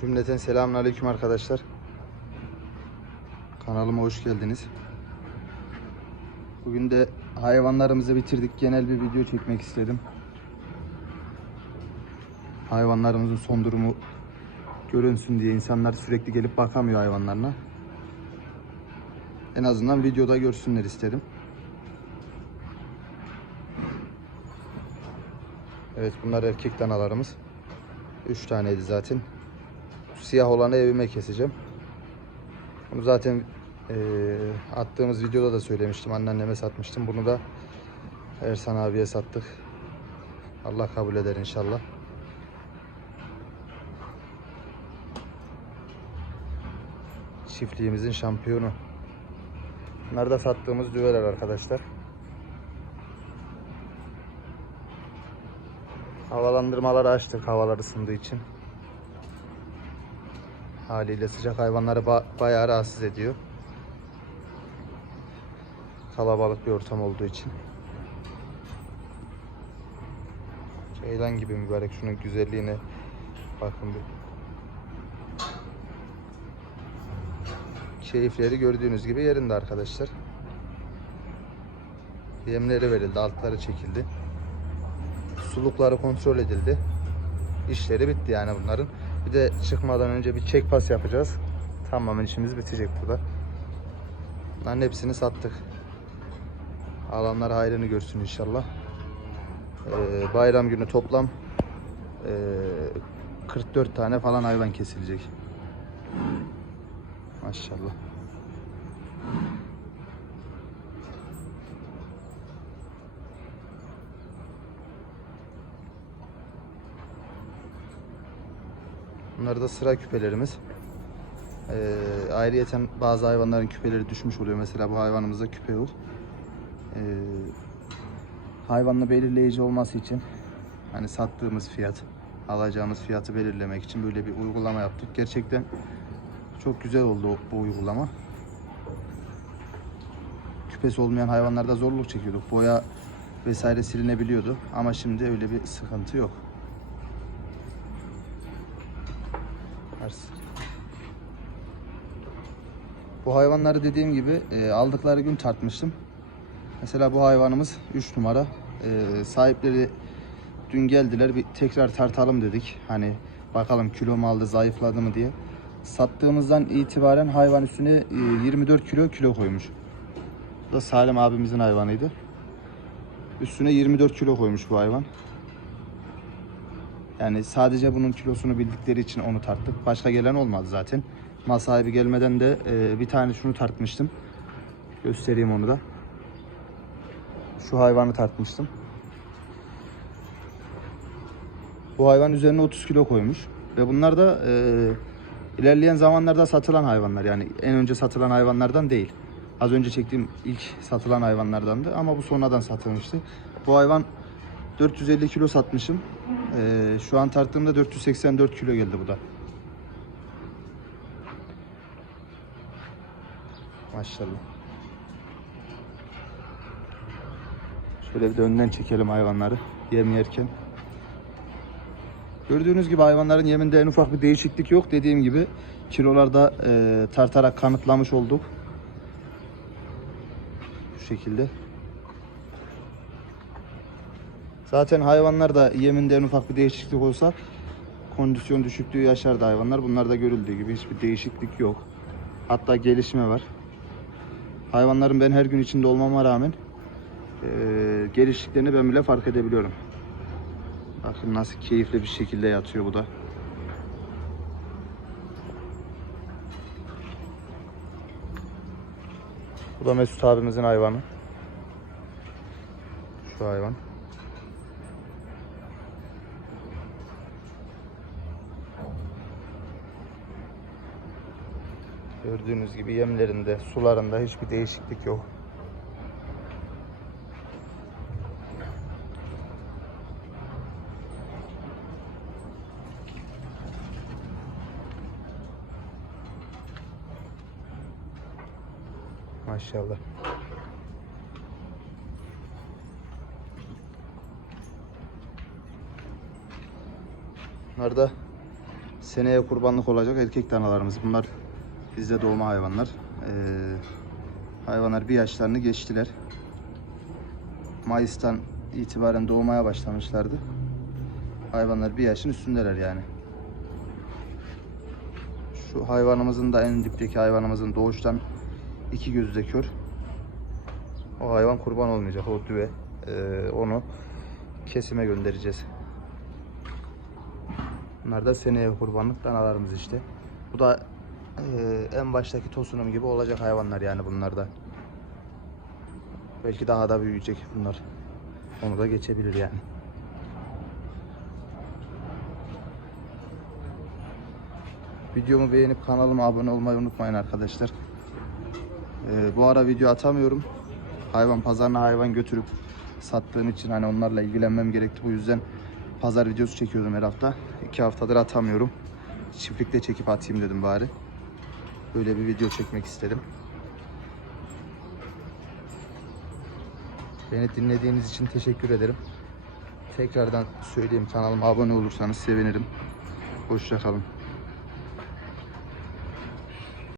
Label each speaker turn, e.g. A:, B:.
A: Cümleten selamun aleyküm arkadaşlar. Kanalıma hoş geldiniz. Bugün de hayvanlarımızı bitirdik. Genel bir video çekmek istedim. Hayvanlarımızın son durumu görünsün diye insanlar sürekli gelip bakamıyor hayvanlarına. En azından videoda görsünler istedim. Evet bunlar erkek danalarımız. 3 taneydi zaten. Siyah olanı evime keseceğim. Bunu zaten eee, attığımız videoda da söylemiştim. Anneanneme satmıştım. Bunu da Ersan abiye sattık. Allah kabul eder inşallah. Çiftliğimizin şampiyonu. Bunlar da sattığımız düveler arkadaşlar. Havalandırmaları açtık havalar ısındığı için. Haliyle sıcak hayvanları ba- bayağı rahatsız ediyor. Kalabalık bir ortam olduğu için. Ceylan gibi mübarek şunun güzelliğine bakın bir. Keyifleri gördüğünüz gibi yerinde arkadaşlar. Yemleri verildi, altları çekildi. Sulukları kontrol edildi. İşleri bitti yani bunların. Bir de çıkmadan önce bir çek pas yapacağız. Tamamen işimiz bitecek burada. Bunların hepsini sattık. Alanlar hayrını görsün inşallah. Ee, bayram günü toplam ee, 44 tane falan hayvan kesilecek. Maşallah. Bunlar da sıra küpelerimiz. Ee, ayrıyeten bazı hayvanların küpeleri düşmüş oluyor. Mesela bu hayvanımızda küpe yok. Ee, hayvanla belirleyici olması için hani sattığımız fiyat, alacağımız fiyatı belirlemek için böyle bir uygulama yaptık. Gerçekten çok güzel oldu bu uygulama. Küpesi olmayan hayvanlarda zorluk çekiyorduk. Boya vesaire silinebiliyordu ama şimdi öyle bir sıkıntı yok. Ters. Bu hayvanları dediğim gibi e, aldıkları gün tartmıştım. Mesela bu hayvanımız 3 numara. E, sahipleri dün geldiler bir tekrar tartalım dedik. Hani bakalım kilo mu aldı zayıfladı mı diye. Sattığımızdan itibaren hayvan üstüne e, 24 kilo kilo koymuş. Bu da Salim abimizin hayvanıydı. Üstüne 24 kilo koymuş bu hayvan. Yani sadece bunun kilosunu bildikleri için onu tarttık. Başka gelen olmadı zaten. Mal sahibi gelmeden de e, bir tane şunu tartmıştım. Göstereyim onu da. Şu hayvanı tartmıştım. Bu hayvan üzerine 30 kilo koymuş. Ve bunlar da e, ilerleyen zamanlarda satılan hayvanlar. Yani en önce satılan hayvanlardan değil. Az önce çektiğim ilk satılan hayvanlardandı ama bu sonradan satılmıştı. Bu hayvan 450 kilo satmışım. Ee, şu an tarttığımda 484 kilo geldi bu da. Maşallah. Şöyle bir de önden çekelim hayvanları yem yerken. Gördüğünüz gibi hayvanların yeminde en ufak bir değişiklik yok. Dediğim gibi kilolarda e, tartarak kanıtlamış olduk. Bu şekilde. Zaten hayvanlar da yeminde en ufak bir değişiklik olsa kondisyon düşüklüğü yaşardı hayvanlar. Bunlar da görüldüğü gibi hiçbir değişiklik yok. Hatta gelişme var. Hayvanların ben her gün içinde olmama rağmen eee geliştiklerini ben bile fark edebiliyorum. Bakın nasıl keyifli bir şekilde yatıyor bu da. Bu da Mesut abimizin hayvanı. Şu hayvan. Gördüğünüz gibi yemlerinde, sularında hiçbir değişiklik yok. Maşallah. Bunlar da seneye kurbanlık olacak erkek danalarımız. Bunlar bizde doğma hayvanlar. Ee, hayvanlar bir yaşlarını geçtiler. Mayıs'tan itibaren doğmaya başlamışlardı. Hayvanlar bir yaşın üstündeler yani. Şu hayvanımızın da en dipteki hayvanımızın doğuştan iki gözü de kör. O hayvan kurban olmayacak o düve. Ee, onu kesime göndereceğiz. Bunlar da seneye kurbanlık danalarımız işte. Bu da e, en baştaki tosunum gibi olacak hayvanlar yani bunlar da. Belki daha da büyüyecek bunlar. Onu da geçebilir yani. Videomu beğenip kanalıma abone olmayı unutmayın arkadaşlar. Ee, bu ara video atamıyorum. Hayvan pazarına hayvan götürüp sattığım için hani onlarla ilgilenmem gerekti. Bu yüzden pazar videosu çekiyordum her hafta. İki haftadır atamıyorum. Çiftlikte çekip atayım dedim bari. Böyle bir video çekmek istedim. Beni dinlediğiniz için teşekkür ederim. Tekrardan söyleyeyim kanalıma abone olursanız sevinirim. Hoşçakalın.